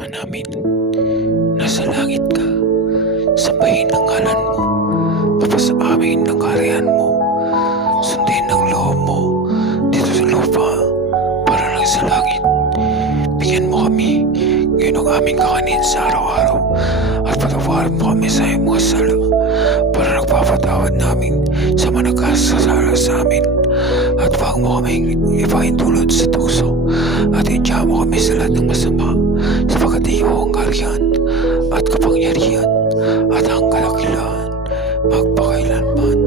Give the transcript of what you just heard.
Ama namin, nasa langit ka, sambahin ang ngalan mo, papasa amin ang kaharian mo, sundin ang loob mo, dito sa lupa, para lang sa langit. Bigyan mo kami ngayon ang aming kakanin sa araw-araw, at patawarin mo kami sa iyong mga sala, para nagpapatawad namin sa mga nagkasasala sa amin. At huwag mo kami ipahintulot sa tukso, at idya mo kami sa lahat ng masama, sapagkat iyo ang kaharian at kapangyarihan at ang kadakilaan magpakailanman.